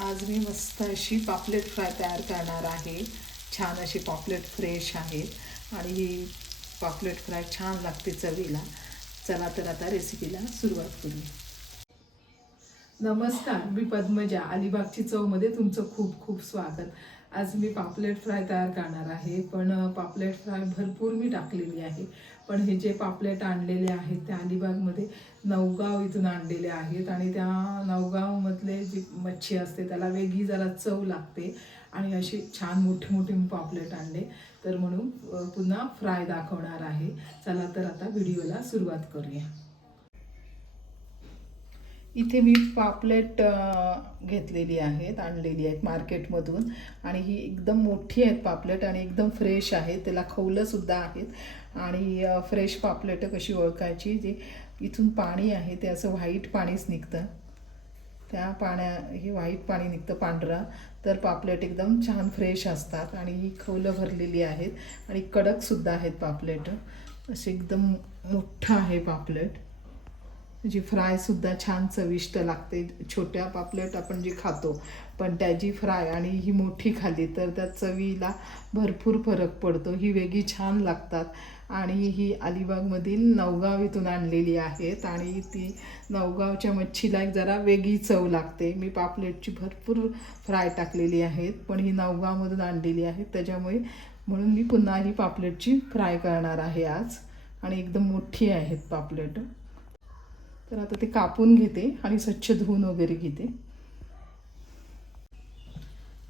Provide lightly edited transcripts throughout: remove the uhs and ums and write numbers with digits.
आज मी मस्त अशी पापलेट फ्राय तयार करणार आहे. छान अशी पापलेट फ्रेश आहेत आणि ही पापलेट फ्राय छान लागते चवीला. चला तर आता रेसिपीला सुरुवात करूया. नमस्कार, मी पद्मजा. अलिबागची चवमध्ये तुमचं खूप खूप स्वागत. आज मी पापलेट फ्राय तयार करणार आहे. पण पापलेट फ्राय भरपूर मी टाकलेली आहे. पण हे जे पापलेट आणलेले आहेत ते अलिबागमध्ये नवगाव इथून आणलेले आहेत आणि त्या नवगावमधले जी मच्छी असते त्याला वेगळी जरा चव लागते आणि अशी छान मोठे मोठे पापलेट आणले तर म्हणून पुन्हा फ्राय दाखवणार आहे. चला तर आता व्हिडिओला सुरुवात करूया. इथे मी पापलेट घेतलेली आहेत, आणलेली आहेत मार्केटमधून आणि ही एकदम मोठी आहेत पापलेट आणि एकदम फ्रेश आहेत. त्याला खवलंसुद्धा आहेत आणि फ्रेश पापलेट कशी ओळखायची, जे इथून पाणी आहे ते असं व्हाईट पाणीच निघतं. त्या हे व्हाईट पाणी निघतं पांढरं, तर पापलेट एकदम छान फ्रेश असतात आणि ही खवलं भरलेली आहेत आणि कडकसुद्धा आहेत पापलेट. असे एकदम मोठं आहे पापलेट. जी फ्रायसुद्धा छान चविष्ट लागते. छोट्या पापलेट आपण जी खातो पण त्याची फ्राय आणि ही मोठी खाल्ली तर त्या चवीला भरपूर फरक पडतो. ही वेगळी छान लागतात आणि ही अलिबागमधील नवगाव इथून आणलेली आहेत आणि ती नवगावच्या मच्छीला एक जरा वेगळी चव लागते. मी पापलेटची भरपूर फ्राय टाकलेली आहेत पण ही नवगावमधून आणलेली आहेत त्याच्यामुळे म्हणून मी पुन्हा ही पापलेटची फ्राय करणार आहे आज आणि एकदम मोठी आहेत पापलेट. तर आता ते कापून घेते आणि स्वच्छ धुवून वगैरे घेते.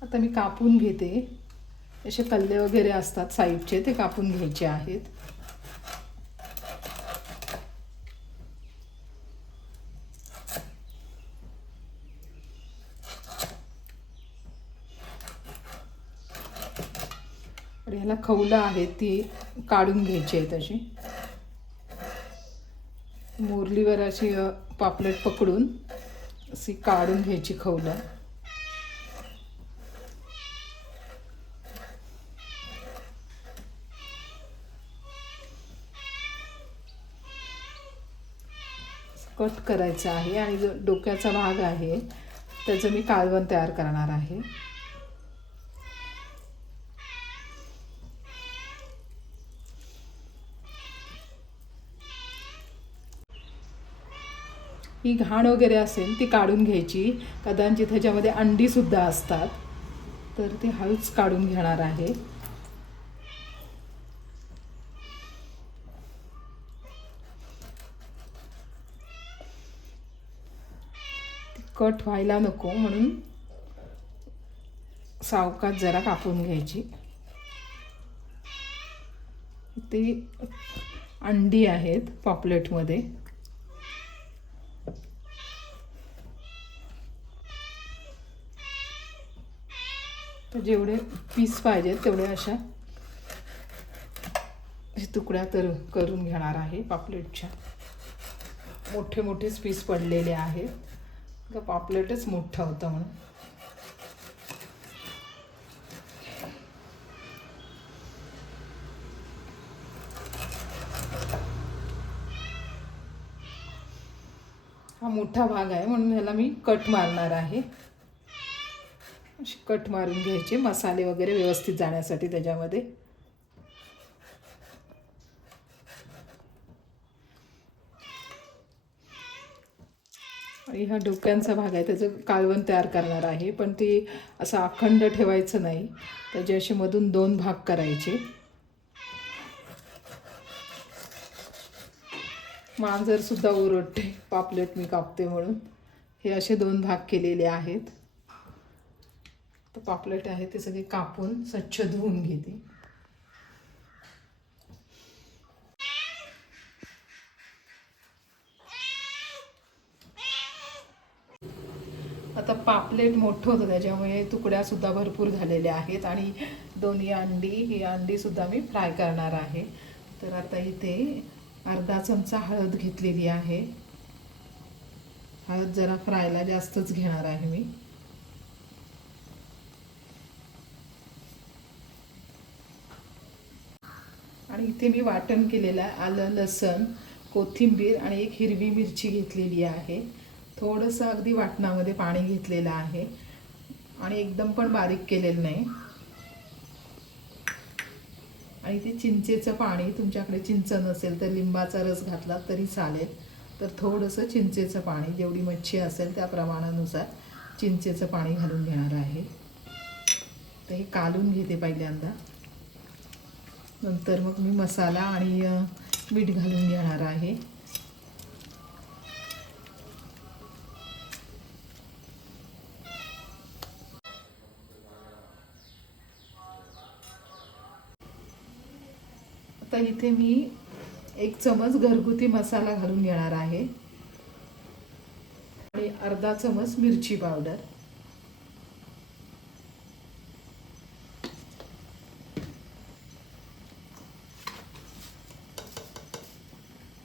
आता मी कापून घेते. असे कल्ले वगैरे असतात साईडचे, ते कापून घ्यायचे आहेत. आणि ह्याला खवलं आहेत ती काढून घ्यायची आहेत. अशी मोरलीवर अशी पापलेट पकडून अशी काढून घ्यायची खवलं. कट करायचं आहे आणि जो डोक्याचा भाग आहे त्याचं मी कालवण तयार करणार आहे. ही घाण वगैरे असेल ती काढून घ्यायची. कदाचित ह्याच्यामध्ये अंडीसुद्धा असतात तर ती हळूच काढून घेणार आहे. कट व्हायला नको म्हणून सावकाश जरा कापून घ्यायची. ती अंडी आहेत पापलेटमध्ये. तर जेवढे पीस पाहिजेत तेवढे अशा तुकड्या तर करून घेणार आहे पापलेटच्या. मोठे मोठेच पीस पडलेले आहेत का पापलेटच मोठं होतं म्हणून. हा मोठा भाग आहे म्हणून ह्याला मी कट मारणार आहे. अशी कट मारून घ्यायचे मसाले वगैरे व्यवस्थित जाण्यासाठी त्याच्यामध्ये. आणि हा डोक्यांचा भाग आहे त्याचं कालवण तयार करणार आहे. पण ते असं अखंड ठेवायचं नाही, त्याचे असे मधून 2 भाग करायचे. मांजरसुद्धा ओरडते पापलेट मी कापते म्हणून. हे असे 2 भाग केलेले आहेत. तर पापलेट आहे ते सगळे कापून स्वच्छ धुवून घेते. आता पापलेट मोठं होतं त्याच्यामुळे तुकड्यासुद्धा भरपूर झालेल्या आहेत आणि दोन्ही ही अंडीसुद्धा मी फ्राय करणार आहे. तर आता इथे अर्धा चमचा हळद घेतलेली आहे. हळद जरा फ्रायला जास्तच घेणार आहे मी. आणि इथे मी वाटण केलेलं आहे. आलं, लसूण, कोथिंबीर आणि एक हिरवी मिरची घेतलेली आहे. थोडंसं अगदी वाटणामध्ये पाणी घेतलेलं आहे आणि एकदम पण बारीक केलेलं नाही. आणि ते चिंचेचं पाणी, तुमच्याकडे चिंच नसेल तर लिंबाचा रस घातला तरी चालेल. तर थोडंसं चिंचेचं पाणी, जेवढी मच्छी असेल त्या प्रमाणानुसार चिंचेचं पाणी घालून घेणार आहे. तर हे कालून घेते पहिल्यांदा, नंतर मग मी मसाला आणि मीठ घालून घेणार आहे. आता इथे मी 1 चमच घरगुती मसाला घालून घेणार आहे आणि अर्धा चमच मिरची पावडर,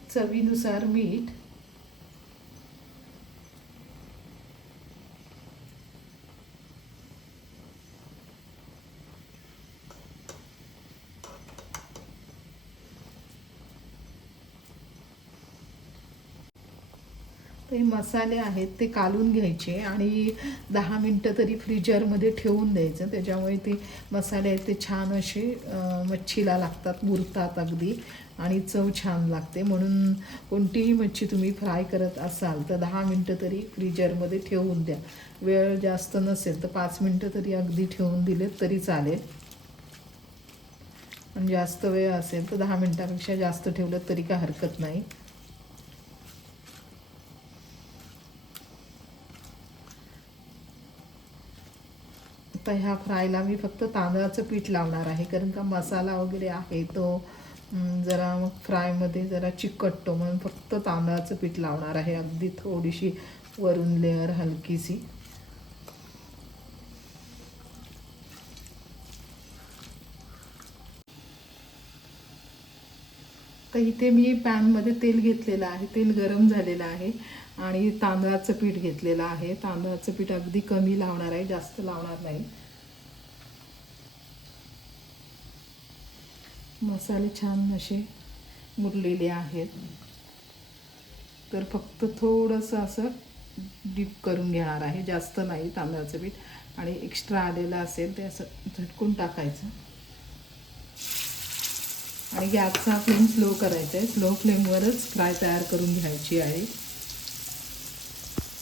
चवीनुसार मीठ, ते मसाले आहेत ते कालून घ्यायचे आणि 10 मिनटं तरी फ्रीजरमध्ये ठेवून द्यायचं. त्याच्यामुळे ते मसाले आहेत ते छान असे मच्छीला लागतात, मुरतात अगदी आणि चव छान लागते. म्हणून कोणतीही मच्छी तुम्ही फ्राय करत असाल तर 10 मिनटं तरी फ्रीजरमध्ये ठेवून द्या. वेळ जास्त नसेल तर 5 मिनटं तरी अगदी ठेवून दिलेत तरी चालेल. आणि जास्त वेळ असेल तर 10 मिनटापेक्षा जास्त ठेवलं तरी काय हरकत नाही. आता ह्या फ्रायला मी फक्त तांदळाचं पीठ लावणार आहे, कारण का मसाला वगैरे आहे तो जरा मग फ्रायमध्ये जरा चिकटतो, म्हणून फक्त तांदळाचं पीठ लावणार आहे. अगदी थोडीशी वरून लेअर हलकीशी. तर इथे मी पॅनमध्ये तेल घेतलेलं आहे, तेल गरम झालेलं आहे आणि तांदळाचं पीठ घेतलेलं आहे. तांदळाचं पीठ अगदी कमी लावणार आहे, जास्त लावणार नाही. मसाले छान असे मुरलेले आहेत, तर फक्त थोडंसं असं डीप करून घेणार आहे, जास्त नाही तांदळाचं पीठ. आणि एक्स्ट्रा आलेलं असेल ते असं झटकून टाकायचं आणि गॅसचा फ्लेम स्लो करायचा आहे. स्लो फ्लेमवरच फ्राय तयार करून घ्यायची आहे,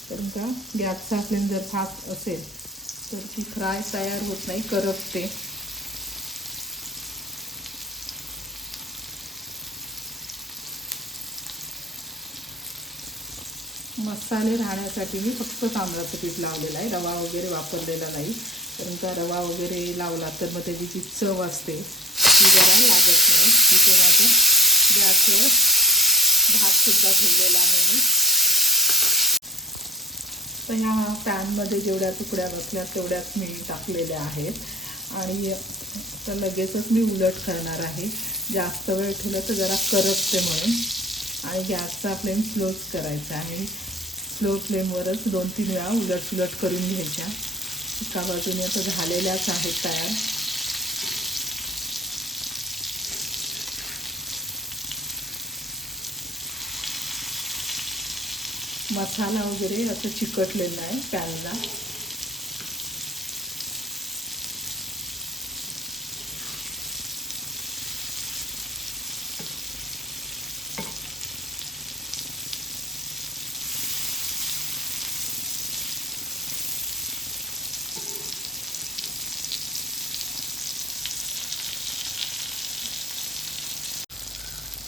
कारण का गॅसचा फ्लेम जर फास्ट असेल तर ती फ्राय तयार होत नाही, करपते. मसाले राहण्यासाठी मी फक्त तांदळाचं पीठ लावलेलं आहे, रवा वगैरे वापरलेला नाही. कारण का रवा वगैरे लावला तर मग त्याची जी चव असते ती जरा लागत नाही. तिथे माझं गॅसवर भातसुद्धा ठेवलेला आहे मी. तर ह्या पॅनमध्ये जेवढ्या तुकड्या बसल्या तेवढ्याच मी टाकलेल्या आहेत आणि तर लगेचच मी उलट करणार आहे. जास्त वेळ ठेवलं तर जरा करपते म्हणून. आणि गॅसचा फ्लेम स्लोच करायचा आहे. स्लो फ्लेमवरच 2-3 वेळा उलट करून घ्यायच्या. एका बाजूने आता झालेल्याच आहेत तयार. मसाला वगैरे असं चिकटलेला आहे पॅनला.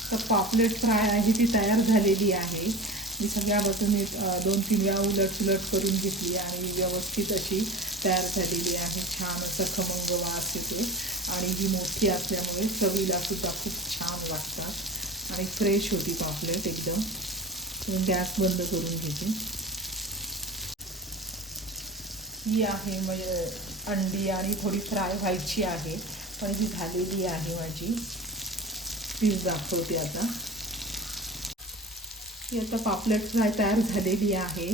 तर पापलेट फ्राय आहे ती तयार झालेली आहे. मी सगळ्या बाजूने 2-3 वेळा उलट करून घेतली आणि व्यवस्थित अशी तयार झालेली आहे. छान असं खमंग वास येतो आणि ही मोठी असल्यामुळे चवीला सुद्धा खूप छान लागतात आणि फ्रेश होती पापलेट एकदम. गॅस बंद करून घेते. ही आहे म्हणजे अंडी आणि थोडी फ्राय व्हायची आहे, पण ही झालेली आहे माझी. पीस दाखवते आता. ही आता पापलेट फ्राय तयार झालेली आहे.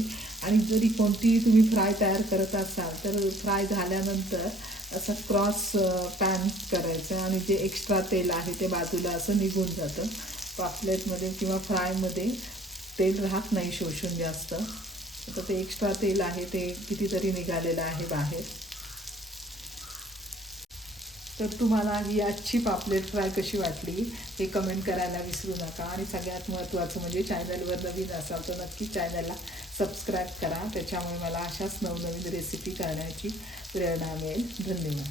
आणि जरी कोणतीही तुम्ही फ्राय तयार करत असाल तर फ्राय झाल्यानंतर असं क्रॉस पॅन करायचं आणि जे एक्स्ट्रा तेल आहे ते बाजूला असं निघून जातं. पापलेटमध्ये किंवा फ्रायमध्ये तेल राहत नाही शोषून जास्त. आता ते एक्स्ट्रा तेल आहे ते कितीतरी निघालेलं आहे बाहेर. तर तुम्हाला ही आजची पापलेट फ्राय कशी वाटली हे कमेंट करायला विसरू नका. आणि सगळ्यात महत्त्वाचं म्हणजे चॅनलवर नवीन असाल तर नक्की चॅनलला सबस्क्राईब करा. त्याच्यामुळे मला अशाच नवनवीन रेसिपी करण्याची प्रेरणा मिळेल. धन्यवाद.